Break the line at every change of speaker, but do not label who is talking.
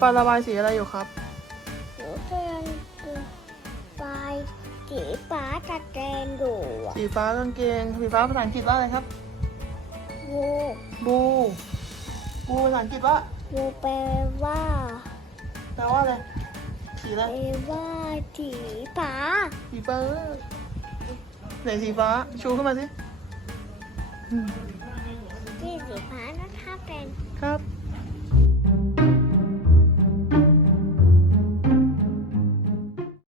ปาระบายสีอะไรอยู่ครับ
หนูกำลังปลายสีฟ้าตัดแดงอยู่อะ
สีฟ้ากางเกงสีฟ้าภาษาอังกฤษว่าอะไรครับ
วู
บูบูภาษาอังกฤษว่า
วูแปลว่า
แปลว่าอะไรสีอะไร
แปลว่าสีฟ้า
สีฟ้าไหนสีฟ้าชูขึ้นมาสิ
ที่สีฟ้านะครับเป็น
ครับ